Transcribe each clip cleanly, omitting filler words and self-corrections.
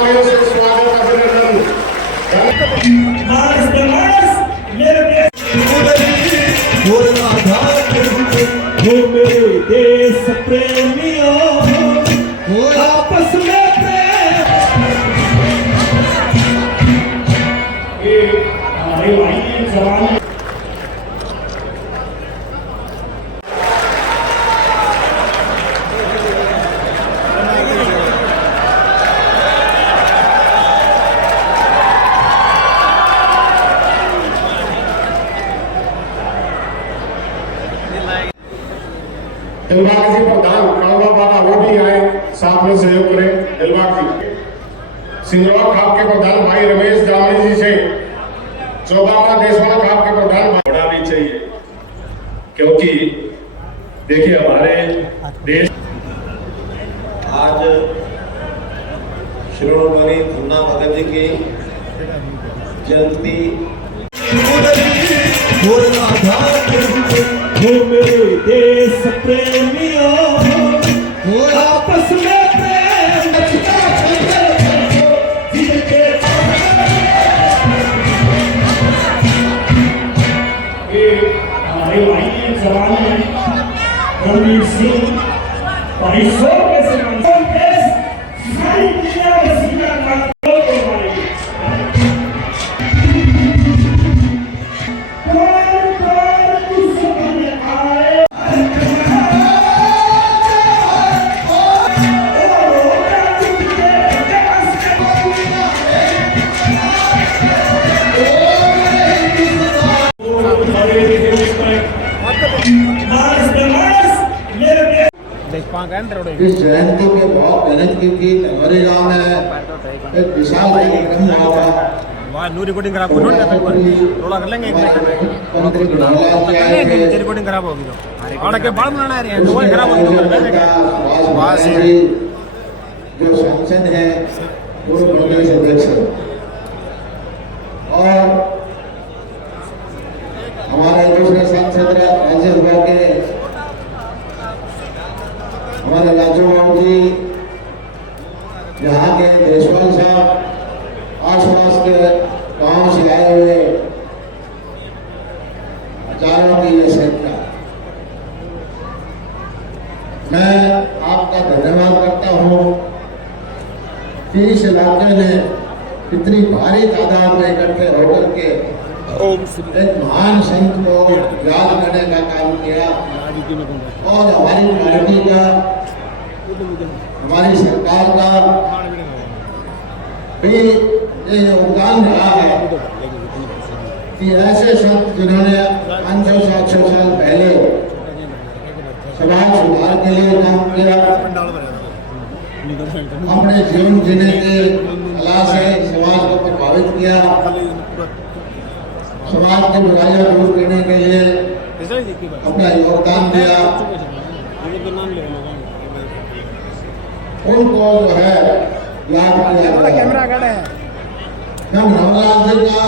तालियों से स्वागत अभिनंदन। मेरे देश प्रेमियों आपस में हमारे भाई जवान दिलबाग जी प्रधान कड़वा बाबा वो भी आए साथ में सहयोग करें। दिलबाग जी सिंगरौर खाप के प्रधान भाई रमेश जामणी जी से चौबामा देशवा खाप के प्रधान होना भी चाहिए, क्योंकि देखिए हमारे देश आज शिरोमणि मुन्ना भगत जी की जयंती मेरे देश प्रेमियों आपस में प्रेम हमारे भाई जवान रणवीर सिंह परिसर के इस जयंती के बहुत मेहनत की थी। हमारे गाँव में एक विशाल कार्यक्रम हुआ था। रिकॉर्डिंग खराब रोला कर लेंगे रिकॉर्डिंग खराब होगी तो और के बाल बनाना है तो वही खराब होगी जो सांसद है पूर्व प्रदेश अध्यक्ष और हमारे दूसरे सांसद राज्यसभा के हमारे लाजवाब जी, यहाँ के देशवाल साहब, आसपास के गांव से आए हुए हजारों की ये संख्या, मैं आपका धन्यवाद करता हूँ कि इस इलाके में इतनी भारी तादाद में इकट्ठे होकर के एक महान संत को याद करने का काम किया और हमारी पार्टी का, हमारी सरकार का भी ये योगदान रहा है कि ऐसे संत जिन्होंने 500-700 साल पहले समाज सुधार के लिए काम किया, अपने जीवन जीने के कला से समाज को प्रभावित किया, समाज की बुराइयां दूर करने के लिए अपना योगदान दिया, उनको जो है याद किया। मैं मनोहरलाल जी का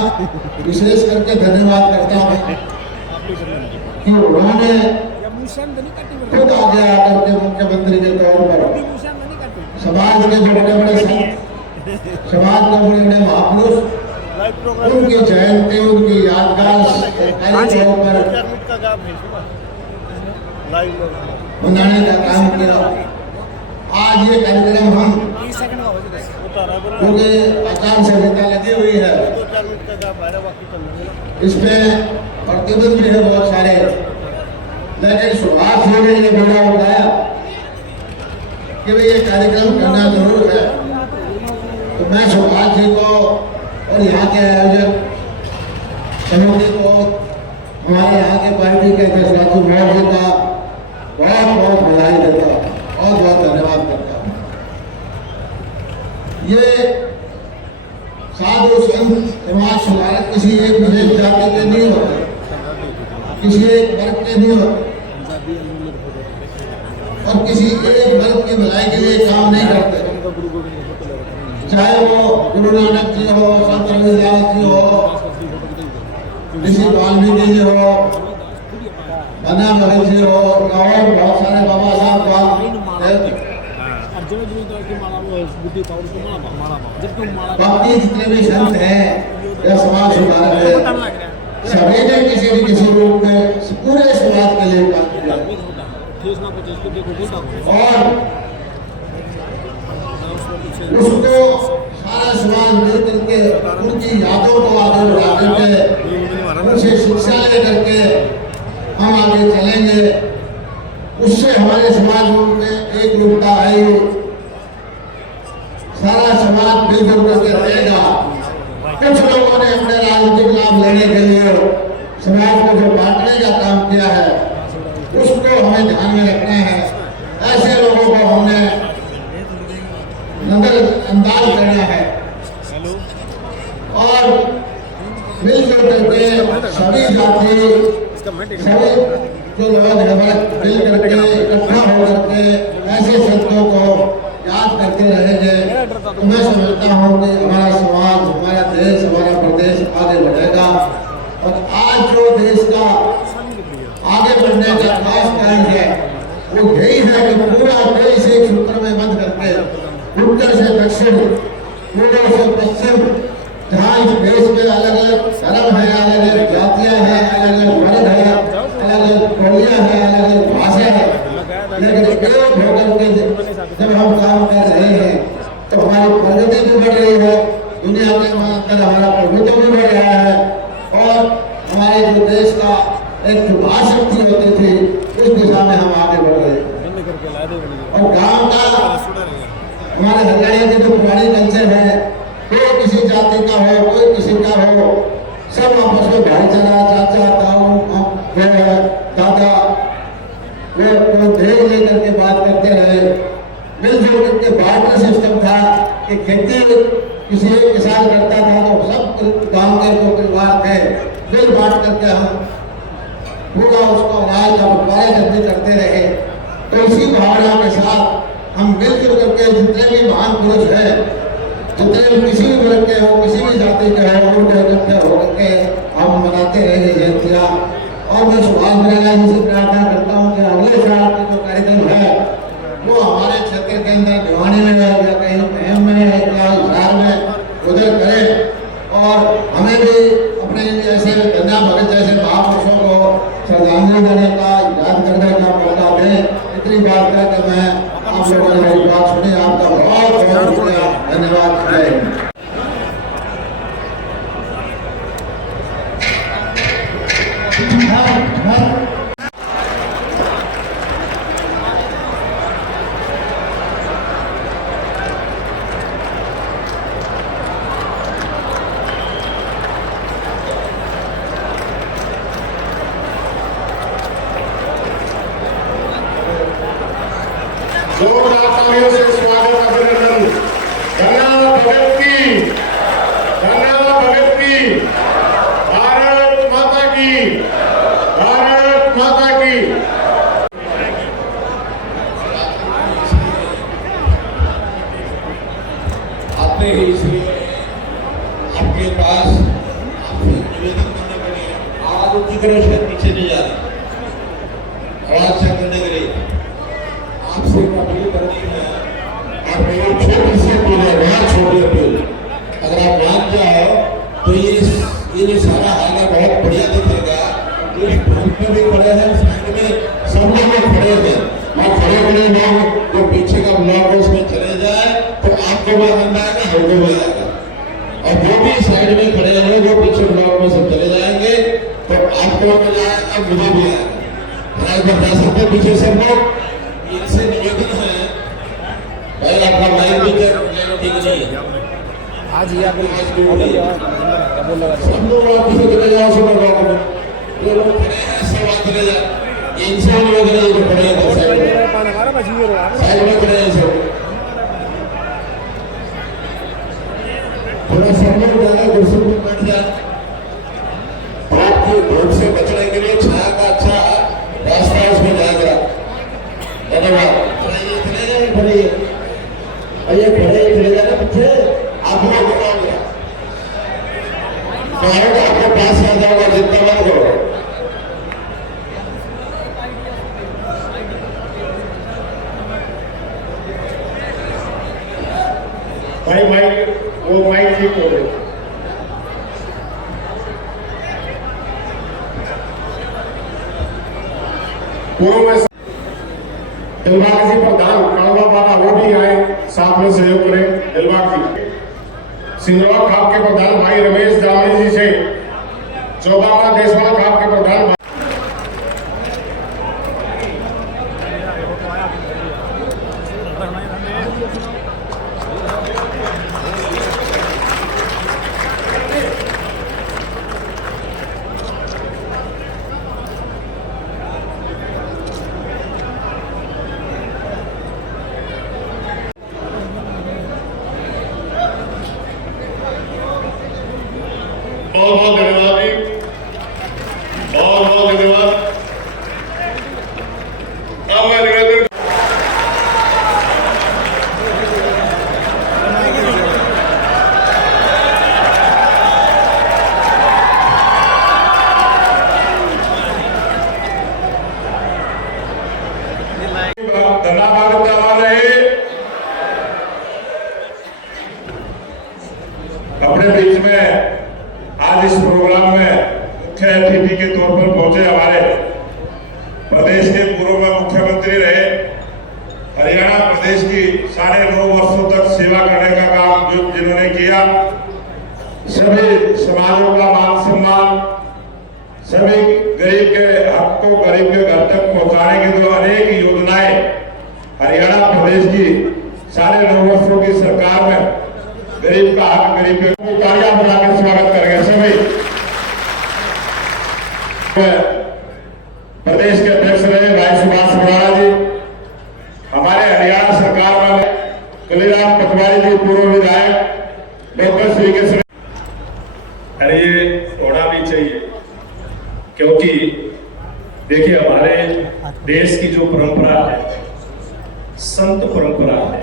विशेष करके धन्यवाद करता हूँ कि उन्होंने खुद आगे आकर के मुख्यमंत्री के तौर पर समाज के जो बड़े बड़े संत, समाज के बड़े बड़े महापुरुष, उनकी जयंती, उनकी यादगार पर मनाने का काम किया। आज ये कार्यक्रम हम क्योंकि आचार संहिता लगी हुई है, इसमें प्रतिबंध भी है बहुत सारे, लेकिन सुभाष जी ने ये बड़ा बताया कि भाई ये कार्यक्रम करना जरूर है। तो मैं सुभाष जी को और यहाँ के आयोजक समिति को, हमारे यहाँ के पार्टी के अध्यक्ष राजू भाई जी का बहुत बहुत बधाई देता हूँ, बहुत बहुत धन्यवाद करता हूँ। ये साधु संत समाज सुधारक किसी एक विशेष जाति के नहीं होते, किसी एक वर्ग के नहीं होते और किसी एक वर्ग की भलाई के लिए काम नहीं करते, चाहे वो गुरु नानक जी हो, संत रविदास जी हो, ऋषि वाल्मीकि जी हो, बन्ना महल जी हो, और बहुत सारे बाबा साहब बाकी जितने भी संत हैं या समाज सुधारक हैं, सभी ने किसी न किसी रूप में पूरे समाज के लिए काम किया और उसको सारा समाज मिल करके उनकी यादों को आगे बढ़ा करके उनसे शिक्षा ले करके हम आगे चलेंगे। उससे हमारे समाज में एक रूपता आएगी, सारा समाज मिलजुल करके रहेगा। कुछ लोगों ने अपने राजनीतिक लाभ लेने के लिए समाज को जो बांटने का काम किया है उसको हमें ध्यान में रखना है। ऐसे लोगों को हमने नजरअंदाज करना है और मिलजुल करके सभी जाति सभी जो लोग मिल करके इकट्ठा होकर के ऐसे संतों को याद करते रहेंगे तो मैं समझता हूँ कि हमारा समाज, हमारा देश, हमारा प्रदेश आगे बढ़ेगा। और आज जो देश का आगे बढ़ने का खास कारण है वो यही है कि पूरा देश एक सूत्र में बंद करके उत्तर से दक्षिण, पूर्व से पश्चिम, जहाँ इस देश में अलग अलग धर्म है, अलग अलग जातियाँ हैं, अलग अलग वर्ग है, अलग अलग बोलियाँ हैं, अलग अलग भाषा है, लेकिन एक होकर के जब हम काम कर रहे हैं तो हमारी प्रगति भी बढ़ रही है, दुनिया के अंदर हमारा प्रभुत्व भी बढ़ रहा है और हमारे जो देश का एक युवा शक्ति होती थी उस दिशा में हम आगे बढ़ रहे हैं। और गांव का हमारे हरियाणा की जो पुरानी कल्चर है, कोई किसी जाति का हो, कोई किसी का हो, सब आपस में भाईचारा, चाचा ताऊ दादा वो देख लेकर के बात करते रहे। मिलजुल करके बांटना सिस्टम था कि खेती किसी एक किसान करता था तो सब गांव के जो परिवार थे मिल बांट करके हम पूरा उसको अनाज का बंटवारा जब भी करते रहे। तो इसी भावना के साथ हम मिलजुल करके जितने भी महान पुरुष हैं, जितने किसी भी वर्ग के हो, किसी भी जाति के हो, उनके इकट्ठे होकर के हम मनाते रहेंगे जयंतियाँ। और मैं सुभाष बराला जी से प्रार्थना करता हूँ कि अगले साल के जो कार्यक्रम है वो हमारे क्षेत्र के अंदर भिवानी में या कहीं महम में या हिसार में उधर करें और हमें भी अपने ऐसे गंगा भगत जैसे महापुरुषों को श्रद्धांजलि देने का, याद करने का मौका दें। इतनी बात करके मैं आप लोगों ने मेरी बात सुनी, आपका बहुत बहुत शुक्रिया, धन्यवाद। जोरदार तालियों से स्वागत अभिनंदन। धन्यवाद भगत की, धन्यवाद भगत की। भारत माता की, भारत माता की। आते ही इसलिए आपके पास आपसे निवेदन करने के लिए आवाज ऊंची करो, शायद पीछे नहीं जा रही, आवाज चेक करने के लिए आपसे अपील करनी है। और मेरी छोटी सी अपील है, बहुत छोटी अपील, अगर आप मान जाओ तो ये जो सारा हाल है बहुत बढ़िया दिखेगा। ये फ्रंट में भी खड़े हैं, साइड में सब लोग खड़े हैं और खड़े लोग जो पीछे का ब्लॉक है उसमें चले जाए तो आपको भी आनंद आएगा, हमको भी आएगा। और जो भी साइड में खड़े हैं, जो पीछे ब्लॉक में सब चले जाएंगे तो आपको मजा आएगा, मुझे भी आएगा। बता सकते पीछे सब लोग, इनसे निवेदन है भाई आपका माइक भी ठीक नहीं है। आज ही आप बोल लगा सब लोग आप पीछे चले जाओ, सुपर ब्लॉक में ये लोग खड़े हैं, सब आप चले जाए। इनसे निवेदन है जो खड़े हैं साइड में खड़े हैं सब, थोड़ा सब लोग ज्यादा कुर्सी पर बैठ जाए। आपकी धूप से बचने के लिए छाया का अच्छा रास्ता उसमें जाएगा। धन्यवाद। खड़े चले जाना पीछे, आप लोग बताओगे आपके पास आ जाओगा, जितना मत करो। वो माइक ठीक हो गई। पूर्व में दिलबाग जी प्रधान कड़वा बाबा वो भी आए, साथ में सहयोग करें। दिलबाग जी सिंगरवा खाप के प्रधान भाई रमेश जामनी जी से चौबामा देशवाल खाप के प्रधान बहुत बहुत धन्यवाद जी, बहुत बहुत धन्यवाद। अब मैं निवेदन धन्यवाद हमारे अपने बीच में आज इस प्रोग्राम में मुख्य अतिथि के तौर पर पहुंचे हमारे प्रदेश के पूर्व में मुख्यमंत्री रहे, हरियाणा प्रदेश की 9.5 वर्षों तक सेवा करने का काम जो जिन्होंने किया, सभी समाजों का मान सम्मान, सभी गरीब के हक को गरीब के घर तक पहुंचाने की जो अनेक योजनाएं हरियाणा प्रदेश की 9.5 वर्षों की सरकार में गरीब का हक गरीब के तालियां बजा के स्वागत करेंगे सभी। प्रदेश के अध्यक्ष रहे भाई सुभाष बराड़ा जी, हमारे हरियाणा सरकार में कलीराम पटवारी जी पूर्व विधायक, डॉक्टर श्री कृष्ण। अरे ये होना भी चाहिए, क्योंकि देखिए हमारे देश की जो परंपरा है, संत परंपरा है,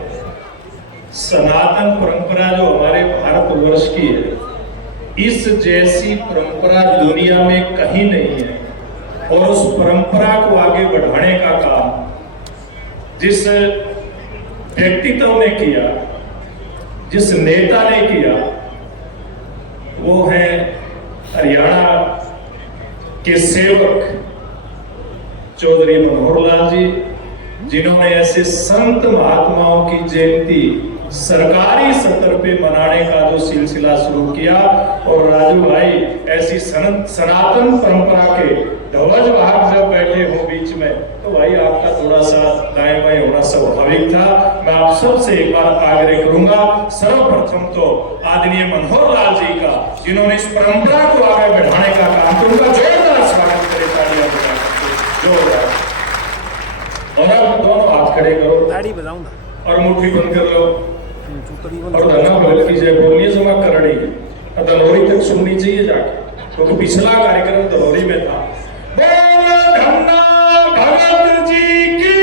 सनातन परंपरा जो हमारे भारतवर्ष की है, इस जैसी परंपरा दुनिया में कहीं नहीं है। और उस परंपरा को आगे बढ़ाने का काम जिस व्यक्तित्व ने किया, जिस नेता ने किया, वो है हरियाणा के सेवक चौधरी मनोहर लाल जी, जिन्होंने ऐसे संत महात्माओं की जयंती सरकारी स्तर पे मनाने का जो सिलसिला शुरू किया। और राजू भाई ऐसी सनातन परंपरा के ध्वज वाहक जब बैठे हो बीच में, तो भाई आपका थोड़ा सा दाएं बाएं होना स्वाभाविक था। मैं आप सबसे एक बार आग्रह करूंगा, सर्वप्रथम तो आदरणीय मनोहर लाल जी का, जिन्होंने इस परंपरा को आगे बढ़ाने का काम किया, उनका जोरदार स्वागत करें तालियां बजाकर, जोरदार। और अब दोनों हाथ खड़े करो, दाढ़ी बजाऊंगा और मुट्ठी बंद कर लो और धन्ना भगत की जय बोलिए। जमा करनी है दनौरी तक सुननी चाहिए जाके, क्योंकि पिछला कार्यक्रम दनौरी में था। बोल धन्ना भगत जी की।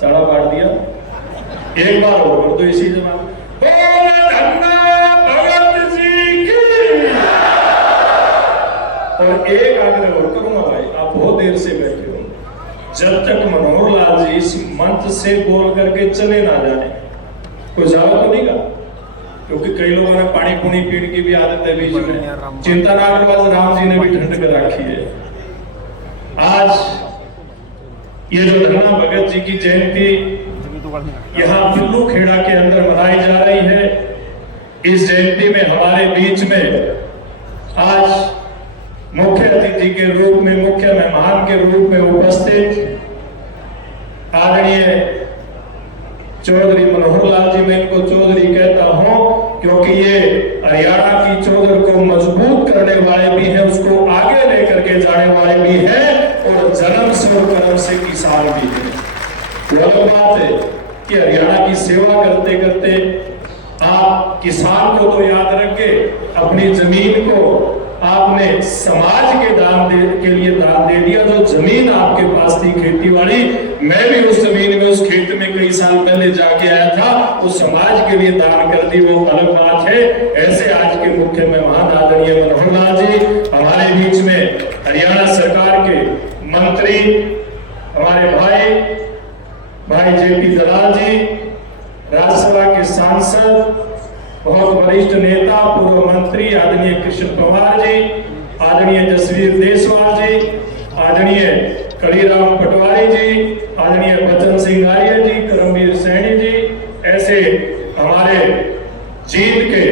चाड़ा काट दिया, एक बार और कर दो इसी जमा। बोल धन्ना भगत जी की। और एक आग्रह और करूंगा भाई, आप बहुत देर से बैठे हो, जब तक मनोहर लाल जी इस मंच से बोल करके चले ना जाए, कोई ज्यादा तो नहीं का, क्योंकि कई लोगों ने पानी पुनी पीने की भी आदत है बीच में। चिंता ना करो, राम जी ने भी ठंड कर रखी है। आज ये जो धन्ना भगत जी की जयंती यहाँ पिल्लू खेड़ा के अंदर मनाई जा रही है, इस जयंती में हमारे बीच में आज मुख्य अतिथि के रूप में, मुख्य मेहमान के रूप में उपस्थित आदरणीय चौधरी मनोहर लाल जी, मैं इनको चौधरी कहता हूं क्योंकि ये हरियाणा की चौधर को मजबूत करने वाले भी हैं, उसको आगे लेकर के जाने वाले भी हैं, और जन्म से और कर्म से किसान भी है। वो अलग बात है कि हरियाणा की सेवा करते करते आप किसान को तो याद रखे, अपनी जमीन को आपने समाज के के लिए दान दे दिया। जो जमीन आपके पास थी खेती वाली, मैं भी उस जमीन में, उस खेत में कई साल पहले जाके आया था, उस समाज के लिए दान कर दी, वो अलग बात है। ऐसे आज के मुख्य मेहमान आदरणीय मनोहर लाल जी हमारे बीच में, हरियाणा सरकार के मंत्री हमारे भाई जेपी दलाल जी, राज्यसभा के सांसद, बहुत वरिष्ठ नेता, पूर्व मंत्री आदरणीय कृष्ण पवार जी, आदरणीय जसवीर देसवाल जी, आदरणीय कलीराम पटवारी जी, आदरणीय बचन सिंह आर्य जी, करमवीर सैनी जी, ऐसे हमारे जींद के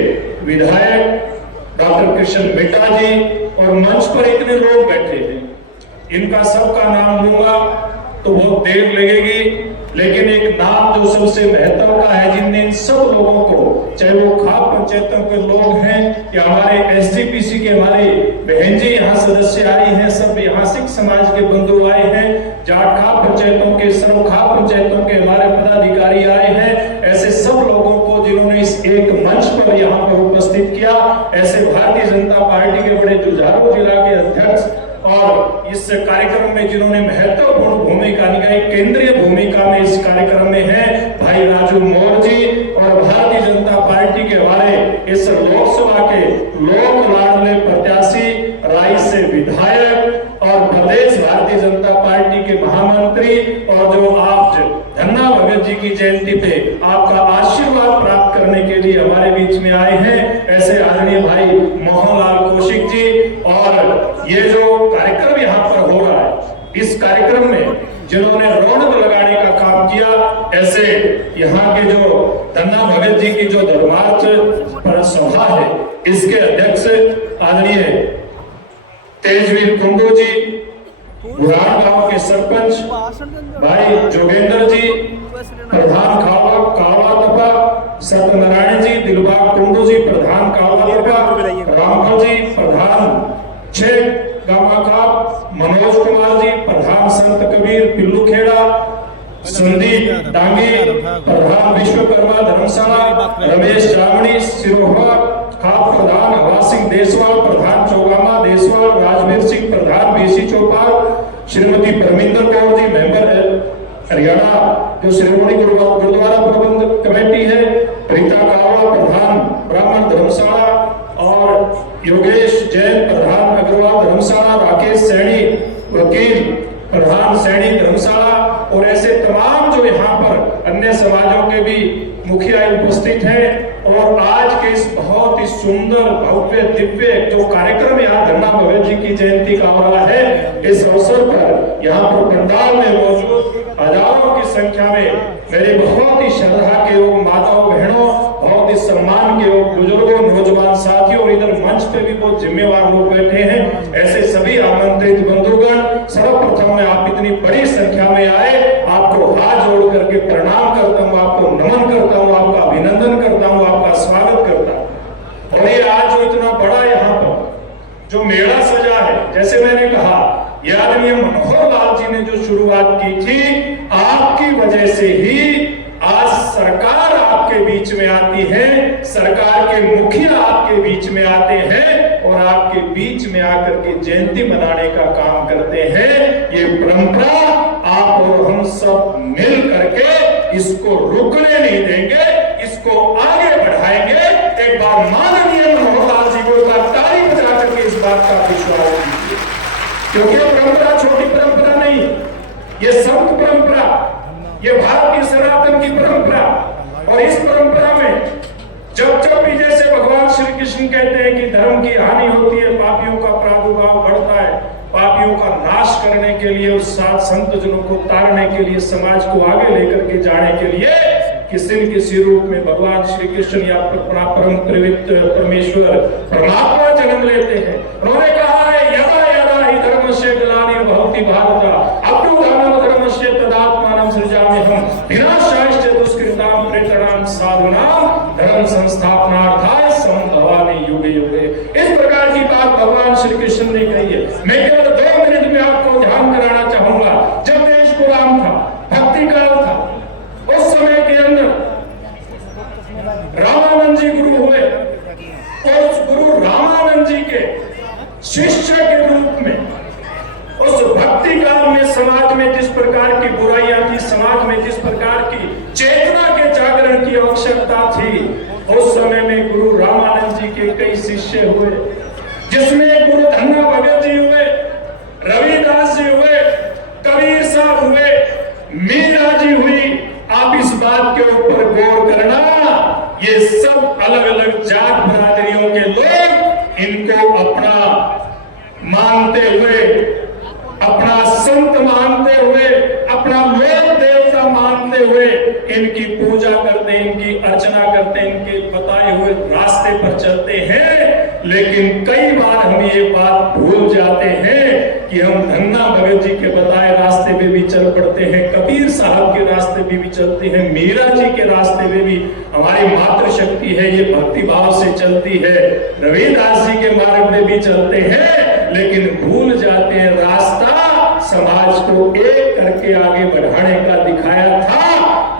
विधायक डॉक्टर कृष्ण मिट्टा जी, और मंच पर इतने लोग बैठे हैं, इनका सबका नाम लूंगा तो बहुत देर लगेगी, लेकिन एक नाम जो सबसे महत्व का है, जिनने इन सब लोगों को, चाहे वो खाप पंचायतों के लोग हैं या हमारे एसजीपीसी के हमारे बहन जी यहाँ सदस्य आए हैं, सब यहाँ सिख समाज के बंधु आए हैं, जाट खाप पंचायतों के, सर्व खाप पंचायतों के हमारे पदाधिकारी आए हैं, ऐसे सब लोगों को जिन्होंने इस एक मंच पर यहाँ पर उपस्थित किया, ऐसे भारतीय जनता पार्टी के बड़े जुझारू जिला के अध्यक्ष और इस कार्यक्रम में जिन्होंने महत्वपूर्ण भूमिका निभाई, केंद्रीय भूमिका में इस कार्यक्रम में है भाई राजू मोर जी, और भारतीय जनता पार्टी के हमारे इस लोकसभा के लोक लाडले प्रत्याशी, राय से विधायक और प्रदेश भारतीय जनता पार्टी के महामंत्री, और जो आज धन्ना भगत जी की जयंती पे आपका आशीर्वाद प्राप्त करने के लिए हमारे बीच में आए हैं, ऐसे आदरणीय भाई मोहनलाल कौशिक जी। और ये जो कार्यक्रम यहाँ पर हो रहा है, इस कार्यक्रम में जिन्होंने रौनक लगाने का काम किया, ऐसे यहाँ के जो धन्ना भगत जी की जो धर्मार्थ पर सभा है, इसके अध्यक्ष आदरणीय तेजवीर कुंडू जी, बुरान गांव के सरपंच भाई जोगेंद्र जी, प्रधान कावड़ा तपा सत्यनारायण जी, दिलबाग कुंडू जी प्रधान कावड़ा तपा, रामफल जी प्रधान 6 गामा का, मनोज कुमार जी प्रधान संत कबीर पिल्लू खेड़ा, संदीप डांगी प्रधान विश्वकर्मा धर्मशाला, रमेश जामणी सिरोहा खाप प्रधान, हवा सिंह देसवाल प्रधान चौगामा देसवाल, राजवीर सिंह प्रधान बीसी चौपाल, श्रीमती परमिंदर कौर जी मेंबर हरियाणा जो श्रोमणी गुरुद्वारा प्रबंधक कमेटी है, प्रीता कावड़ा प्रधान ब्राह्मण धर्मशाला, और योगेश जैन प्रधान अग्रवाल धर्मशाला, राकेश सैनी वकील प्रधान सैनी धर्मशाला, और ऐसे तमाम जो यहाँ पर अन्य समाजों के भी मुखिया उपस्थित हैं। और आज के इस बहुत ही सुंदर भव्य दिव्य जो कार्यक्रम यहाँ धन्ना भगत जी की जयंती का हो रहा है, इस अवसर पर यहाँ पर पंडाल में मौजूद हजारों की संख्या में मेरे बहुत ही श्रद्धा के योग माताओं बहनों, बहुत ही सम्मान के योग बुजुर्गों, नौजवान साथियों, और इधर मंच पे भी बहुत जिम्मेवार लोग बैठे हैं, ऐसे सभी आमंत्रित बंधुगण, सर्वप्रथम में आप इतनी बड़ी संख्या में आए, आपको हाथ जोड़ करके प्रणाम करता हूँ, आपको नमन करता हूँ, आपका अभिनंदन करता हूँ, आपका स्वागत करता हूँ। और ये आज जो इतना बड़ा यहाँ पर जो मेला सजा है, जैसे मैंने कहा, ये आदरणीय मनोहर लाल जी ने जो शुरुआत की थी, आपकी वजह से ही आज सरकार आपके बीच में आती है, सरकार के मुखिया आपके बीच में आते हैं और आपके बीच में आकर के जयंती मनाने का काम करते हैं। ये परंपरा आप और हम सब मिल करके इसको रुकने नहीं देंगे, इसको आगे बढ़ाएंगे। एक बार माननीय मनोहर लाल जी को ताली बजा करके इस बात का विश्वास कीजिए, क्योंकि ये परंपरा छोटी परंपरा नहीं, ये संत परंपरा, ये भारतीय सनातन की परंपरा। और इस परंपरा में जब भी जैसे भगवान श्री कृष्ण कहते हैं कि धर्म की हानि होती है, पापियों का प्रादुर्भाव बढ़ता है, पापियों का नाश करने के लिए और साथ संत जनों को तारने के लिए, समाज को आगे लेकर के जाने के लिए किसी न किसी रूप में भगवान श्री कृष्ण या परम पवित्र परमेश्वर परमात्मा जन्म लेते हैं। उन्होंने कहा है यदा यदा ही धर्मस्य ग्लानिर्भवति भारत अभ्युत्थानं धर्मस्य तदात्मानं सृजाम्यहम् विनाशाय दुष्कृतां प्रेरणां साधूनां धर्म संस्थापनार्थाय संभवामि युगे युगे। इस प्रकार की बात भगवान श्री कृष्ण ने कही है। मैं केवल 2 मिनट में आपको ध्यान कराना चाहूंगा। जब देश गुलाम था, भक्ति काल था, उस समय के अंदर रामानंद जी गुरु हुए और उस गुरु रामानंद जी के शिष्य के रूप में उस भक्ति काल में समाज में जिस प्रकार की बुराइयां थी, समाज में जिस प्रकार की चेतना के जागरण की आवश्यकता थी, उस समय में गुरु रामानंद जी के कई शिष्य हुए, जिसमें गुरु धन्ना भगत जी हुए, रविदास जी हुए, कबीर साहब हुए, मीरा जी हुई। आप इस बात के ऊपर गौर करना, ये सब अलग अलग जात बिरादरियों के लोग इनको अपना मानते हुए, अपना संत मानते हुए, अपना लोक देवता मानते हुए इनकी पूजा करते, इनकी अर्चना करते, इनके बताए हुए रास्ते पर चलते हैं। लेकिन कई बार हम ये बात भूल जाते हैं कि हम धन्ना भगत जी के बताए रास्ते पे भी चल पड़ते हैं, कबीर साहब के रास्ते पे भी चलते हैं, मीरा जी के रास्ते पे भी हमारी मातृशक्ति है, ये भक्ति भाव से चलती है, रविदास जी के मार्ग में भी चलते हैं। लेकिन भूल जाते हैं रास्ता समाज को एक करके आगे बढ़ाने का दिखाया था।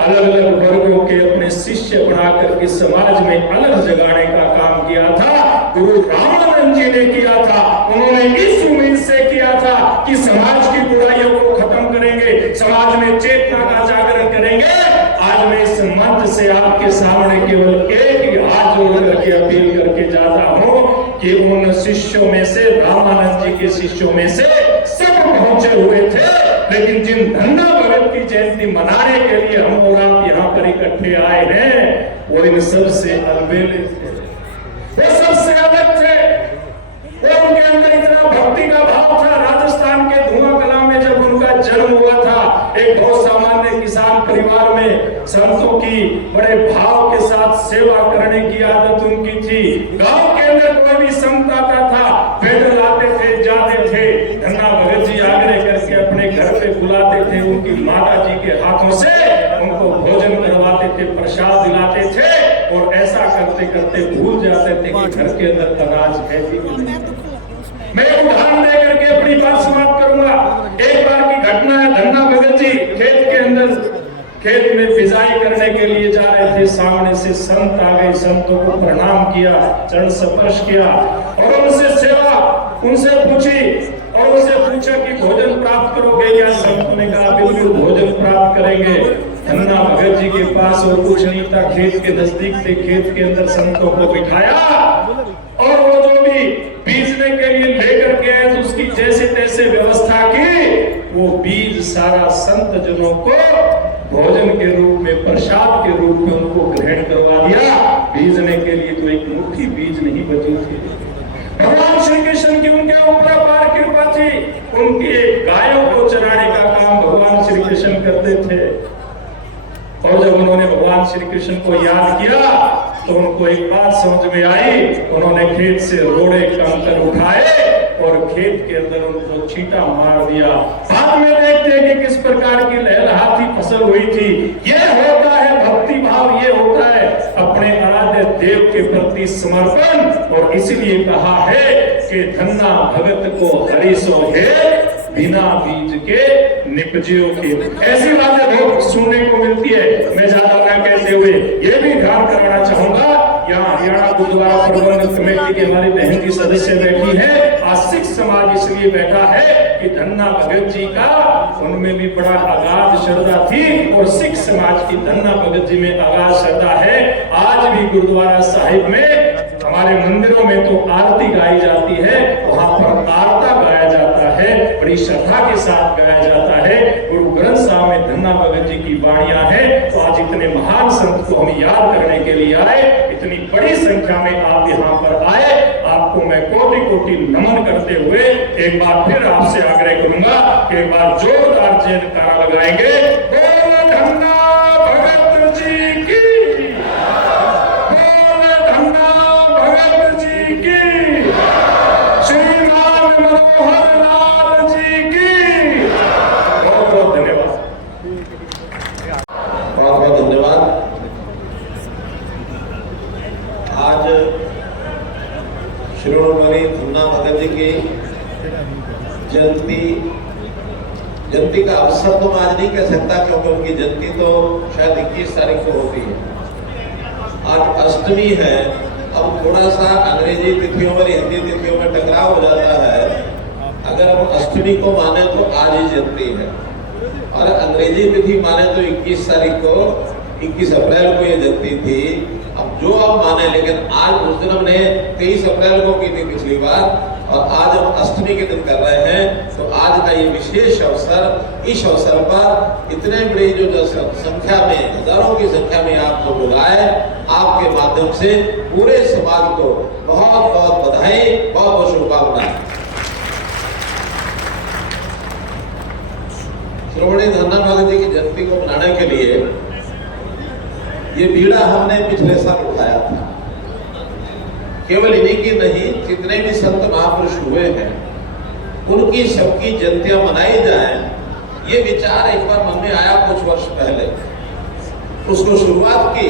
अलग अलग वर्गों के अपने शिष्य बना करके समाज में अलग जगाने का काम किया था। गुरु रामानंद जी ने किया था। उन्होंने इस उम्मीद से किया था कि समाज की बुराइयों को खत्म करेंगे, समाज में चेतना का जागरण करेंगे। आज मैं इस मंच से आपके सामने केवल एक ही हाथ जोड़ करके अपील करके जाता हूं कि उन शिष्यों में से, रामानंद जी के शिष्यों में से सब पहुंचे हुए थे, लेकिन जिन धन्ना भगत की जयंती मनाने के लिए हम और आप यहाँ पर इकट्ठे आए हैं, वो इन सबसे अलबेले थे, वो सबसे अलग थे। वो उनके अंदर इतना भक्ति का भाव था। राजस्थान के धुआं कला में जब उनका जन्म हुआ था, एक बहुत सामान्य किसान परिवार में संतों की बड़े भाव के साथ सेवा करने की आदत उनकी थी। गांव के अंदर कोई भी संत आता था, पैदल आते थे, जाते थे, धन्ना भगत जी आग्रह करके अपने घर पे बुलाते थे, उनकी माता जी के हाथों से उनको भोजन करवाते थे, प्रसाद दिलाते थे, और ऐसा करते करते भूल जाते थे कि घर के अंदर अनाज है भी नहीं। मैं उदाहरण दे करके अपनी बात समाप्त करूंगा। एक बार की घटना है, धन्ना भगत जी खेत के अंदर, खेत में बिजाई करने के लिए जा रहे थे। सामने से संत आ गए, संतों को प्रणाम किया, चरण स्पर्श किया और उनसे सेवा उनसे पूछी, और उनसे पूछा कि भोजन प्राप्त करोगे क्या? संतों ने कहा बिल्कुल भोजन प्राप्त करेंगे। धन्ना भगत जी के पास और कुछ नहीं था, खेत के नजदीक थे, खेत के अंदर संतों को बिठाया और वो जो भी बीजने के लिए लेकर के आए तो उसकी जैसे तैसे व्यवस्था की। वो बीज सारा संत जनों को भोजन के रूप में, प्रसाद के रूप में उनको ग्रहण करवा दिया। बीजने के लिए तो एक मुट्ठी बीज नहीं बची थी। भगवान श्री कृष्ण की उनके ऊपर अपार कृपा थी। उनके गायों को चराने का काम भगवान श्री कृष्ण करते थे, और जब उन्होंने भगवान श्री कृष्ण को याद किया तो उनको एक बात समझ में आई। उन्होंने खेत से रोड़े कंकर उठाए और खेत के अंदर उनको छींटा मार दिया। बाद में देखते हैं कि किस प्रकार की लहलहाती फसल हुई थी। ये होता है भक्ति भाव, ये होता है अपने आराध्य देव के प्रति समर्पण। और इसलिए कहा है कि धन्ना भगत को हरि सो है, बिना बीज के निपजियो के। ऐसी बातें बहुत सुनने को मिलती है। मैं ज्यादा ना कहते हुए ये भी ध्यान कराना चाहूंगा, यहाँ हरियाणा गुरुद्वारा प्रबंधक कमेटी के हमारी बहन की सदस्य बैठी है। आज सिख समाज इसलिए बैठा है कि धन्ना भगत जी का उनमें भी बड़ा अगाध श्रद्धा थी, और सिख समाज की धन्ना भगत जी में अगाध श्रद्धा है। आज भी गुरुद्वारा साहिब में, हमारे मंदिरों में तो आरती गाई जाती है, वहां पर आरता गाया जाता है, बड़ी श्रद्धा के साथ गाया जाता है। गुरु ग्रंथ साहब में धन्ना भगत जी की वाणियां हैं। तो आज इतने महान संत को हम याद करने के लिए आए, इतनी बड़ी संख्या में आप यहाँ पर आए, आपको मैं कोटि कोटि नमन करते हुए एक बार फिर आपसे आग्रह करूंगा कि एक बार जोरदार जयकारा लगाएंगे। बोल धन्ना भगत जी की, बोल धन्ना भगत जी की, श्रीमान मनोहर लाल जी की। बहुत बहुत धन्यवाद। बहुत बहुत धन्यवाद। आज शिरोमणि धन्ना भगत जी की जयंती का अवसर तो मैं आज नहीं कह सकता, क्योंकि उनकी जयंती तो शायद 21 तारीख को होती है। आज अष्टमी है। अब थोड़ा सा अंग्रेजी तिथियों में, हिंदी तिथियों में टकराव हो जाता है। अगर हम अष्टमी को माने तो आज ही जयंती है, और अंग्रेजी तिथि माने तो 21 तारीख को, 21 अप्रैल को ये जयंती थी। अब जो आप माने, लेकिन आज उस दिन हमने 23 अप्रैल को की थी पिछली बार, और आज हम अष्टमी के दिन कर रहे हैं। तो आज का ये विशेष अवसर, इस अवसर पर इतने बड़ी जो संख्या में, हजारों की संख्या में आपको बुलाए, आपके माध्यम से पूरे समाज को बहुत बहुत बधाई, बहुत बहुत शुभकामनाएं। श्रोमणी धन्ना भगत जी की जयंती को मनाने के लिए ये बीड़ा हमने पिछले साल उठाया था। केवल इन्हीं की नहीं, जितने भी संत महापुरुष हुए हैं उनकी सबकी जयंतियां मनाई जाएं, ये विचार एक बार मन में आया कुछ वर्ष पहले। उसको शुरुआत की,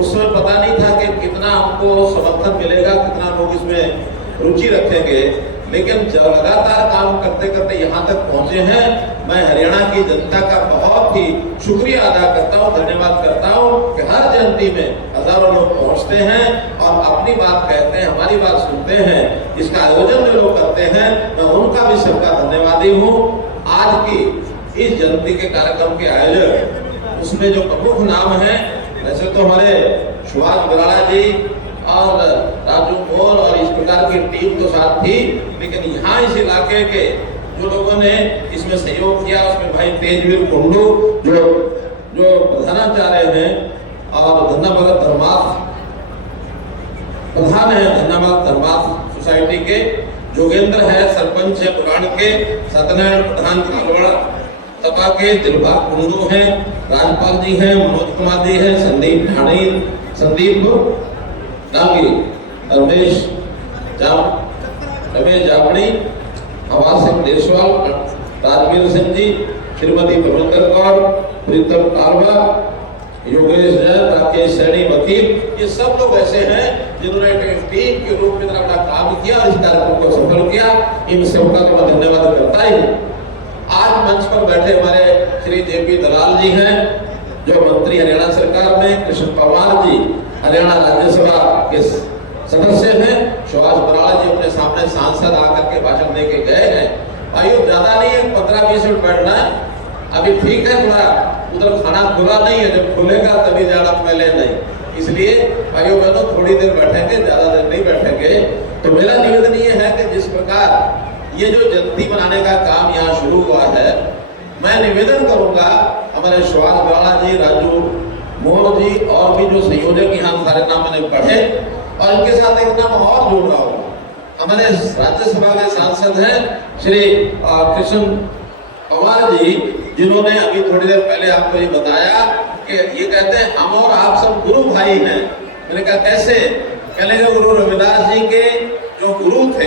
उसमें पता नहीं था कि कितना हमको समर्थन मिलेगा, कितना लोग इसमें रुचि रखेंगे, लेकिन जब लगातार काम करते करते यहाँ तक पहुंचे हैं, मैं हरियाणा की जनता का बहुत ही शुक्रिया अदा करता हूँ, धन्यवाद करता हूँ कि हर जयंती में हजारों लोग पहुंचते हैं और अपनी बात कहते हैं, हमारी बात सुनते हैं। इसका आयोजन जो लोग करते हैं, मैं उनका भी सबका धन्यवादी हूँ। आज की इस जयंती के कार्यक्रम के आयोजक, उसमें जो प्रमुख नाम है, वैसे तो हमारे सुभाष बराड़ा जी और राजू मोर और इस प्रकार की टीम तो साथ थी, लेकिन यहाँ इस इलाके के जो लोगों ने इसमें सहयोग किया, उसमें भाई तेजवीर कुंडू जो प्रधानाचार्य हैं और धन्ना भगत धर्मार्थ प्रधान है, धन्ना भगत धर्मार्थ सोसाइटी के जोगेंद्र है, सरपंच है पुराण के, सत्यनारायण प्रधान कालवाड़ा तपा के, दिलबाग कुंडू है, राजपाल जी हैं, मनोज कुमार जी हैं, संदीप रमेश जापड़ी, हवा सिंह देशवाल, राजवीर सिंह जी, श्रीमती प्रबंधर कौर, प्रीतम कालवा, योगेश जैन, राकेश सैनी वकील, ये सब लोग ऐसे हैं जिन्होंने टीम के रूप में अपना काम किया और इस कार्यक्रम को सफल किया। इन सबका तो मैं धन्यवाद करता ही हूँ। आज मंच पर बैठे हमारे श्री जेपी दलाल जी हैं, जो मंत्री हरियाणा सरकार में, कृष्ण पवार जी हरियाणा राज्यसभा के सदस्य हैं, सुभाष बराड़ा जी अपने सामने सांसद आकर के भाषण दे के गए हैं। भाइयों ज्यादा नहीं है, 15-20 मिनट बैठना है, अभी ठीक है, थोड़ा उधर खाना खुला नहीं है, जब खुलेगा तभी जाना, पहले नहीं। इसलिए भाइयों बहनों थोड़ी देर बैठेंगे, ज्यादा देर नहीं बैठेंगे। तो मेरा निवेदन ये है कि जिस प्रकार ये जो जयंती मनाने का काम यहाँ शुरू हुआ है, मैं निवेदन करूंगा हमारे सुभाष बराड़ा जी, राजू मोहन जी और भी जो संयोजक यहाँ सारे नाम मैंने पढ़े, और इनके साथ एक नाम और जोड़ना होगा। हमारे राज्यसभा के सांसद हैं श्री कृष्ण पवार जी, जिन्होंने अभी थोड़ी देर पहले आपको ये बताया कि ये कहते हैं हम और आप सब गुरु भाई हैं। मैंने कहा कैसे? कहने के गुरु रविदास जी के जो गुरु थे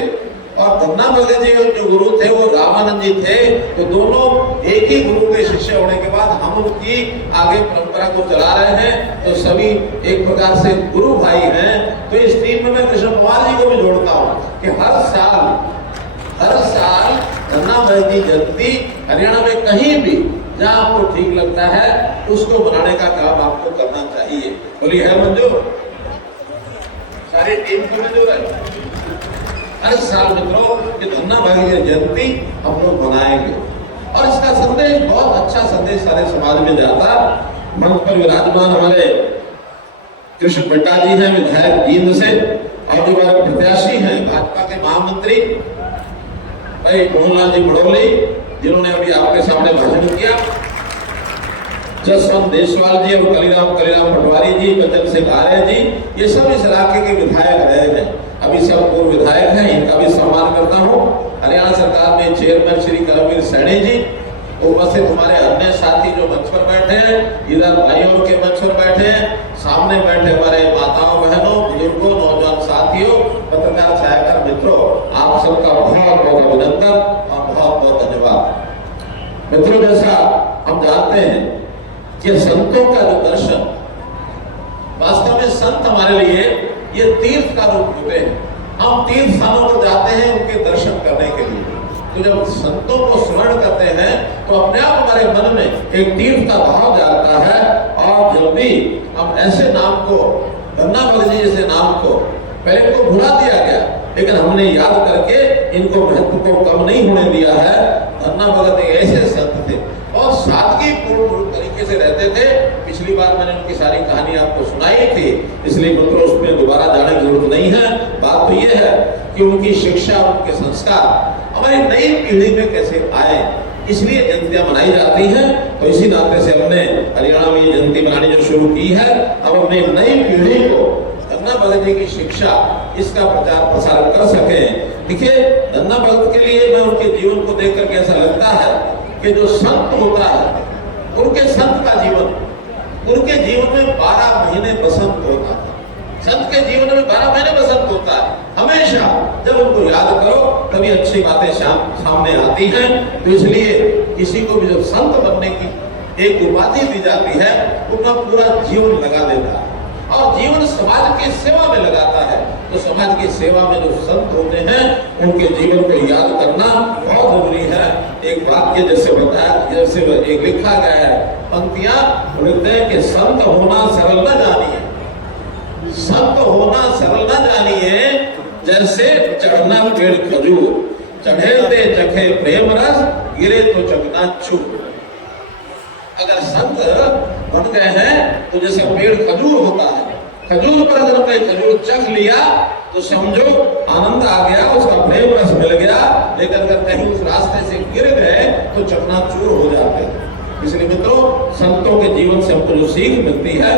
और धन्ना भगत जी जो गुरु थे वो रामानंद जी थे, तो दोनों एक ही गुरु के शिष्य होने के बाद हम उनकी आगे परंपरा को चला रहे हैं, तो सभी एक प्रकार से गुरु भाई हैं। तो इस टीम में मैं कृष्ण कुमार जी को भी जोड़ता हूँ कि हर साल धन्ना भगत जी जयंती हरियाणा में कहीं भी जहाँ आपको ठीक लगता है उसको बनाने का काम आपको करना चाहिए। बोलिए है मंजूर? सारी टीम को मंजूर है? हर साल मित्रों ये धन्ना भगत जी जयंती हम लोग मनाएंगे और इसका संदेश बहुत अच्छा संदेश सारे समाज में जाता। मंच पर विराजमान हमारे कृष्ण बेटा जी हैं, विधायक जींद से, और जो हमारे प्रत्याशी हैं भाजपा के महामंत्री भाई मोहनलाल जी बड़ोली, जिन्होंने अभी आपके सामने भाषण किया, जसवंत देशवाल जी और कलीराम पटवारी जी, बचन सिंह आर्य जी, ये सब इस इलाके के विधायक रहे हैं, अभी सब पूर्व विधायक हैं, इनका भी सम्मान करता हूँ। हरियाणा सरकार में चेयरमैन श्री करमवीर सैनी जी, उपस्थित हमारे अन्य साथी जो मंच पर बैठे हैं, इधर भाइयों के मंच पर बैठे हैं, सामने बैठे हमारे माताओं बहनों बुजुर्गों नौजवान साथियों पत्रकार छायाकार मित्रों, आप सबका बहुत बहुत अभिनंदन और बहुत बहुत धन्यवाद। मित्रों जैसा हम जानते हैं कि संतों का जो दर्शन, वास्तव में संत हमारे लिए ये तीर्थ का रूप होते हैं। हम तीर्थ स्थानों पर जाते हैं उनके दर्शन करने के लिए, तो जब संतों को स्मरण करते हैं तो अपने आप हमारे मन में एक तीर्थ का भाव जागता है। और जब भी हम ऐसे नाम को, धन्ना भगत जी जैसे नाम को, पहले इनको भुला दिया गया लेकिन हमने याद करके इनको महत्व को कम नहीं होने दिया है। धन्ना भगत एक ऐसे संत थे और सादगीपूर्ण तरीके से रहते थे। पिछली बार मैंने उनकी सारी कहानी आपको सुनाई थी, इसलिए मित्रों उसमें दोबारा जाने की जरूरत नहीं है। बात तो यह है कि उनकी शिक्षा, उनके संस्कार हमारी नई पीढ़ी में कैसे आए, इसलिए जयंतियां मनाई जाती हैं। तो इसी नाते से हमने हरियाणा में ये जयंती मनानी जो शुरू की है, अब अपनी नई पीढ़ी को धन्ना भगत जी की शिक्षा, इसका प्रचार प्रसार कर सके। देखिए, धन्ना भगत के लिए मैं उनके जीवन को देख करके ऐसा लगता है कि जो संत होता है, उनके संत का जीवन, उनके जीवन में 12 महीने बसंत होता है। संत के जीवन में 12 महीने बसंत होता है। हमेशा जब उनको याद करो तभी अच्छी बातें सामने आती हैं। तो इसलिए किसी को भी जब संत बनने की एक उपाधि दी जाती है, उनका पूरा जीवन लगा देता है और जीवन समाज की सेवा में लगाता है। तो समाज की सेवा में जो संत होते हैं, उनके जीवन को याद करना बहुत जरूरी है। एक वाक्य जैसे बताया, जैसे एक लिखा गया है, पंक्तियां लिखते हैं कि संत होना सरल न जानिए, संत होना सरल न जानिए, जैसे चढ़ना पेड़ खजूर, चढ़े ते चखे प्रेम रस, गिरे तो चकनाचूर। अगर संत बन गए हैं तो जैसे पेड़ खजूर होता है, खजूर पर अगर कोई खजूर चख लिया तो समझो आनंद आ गया, उसका प्रेम रस मिल गया। लेकिन अगर कहीं उस रास्ते से गिर गए तो चकनाचूर हो जाते हैं। इसलिए मित्रों, संतों के जीवन से हमको जो सीख मिलती है,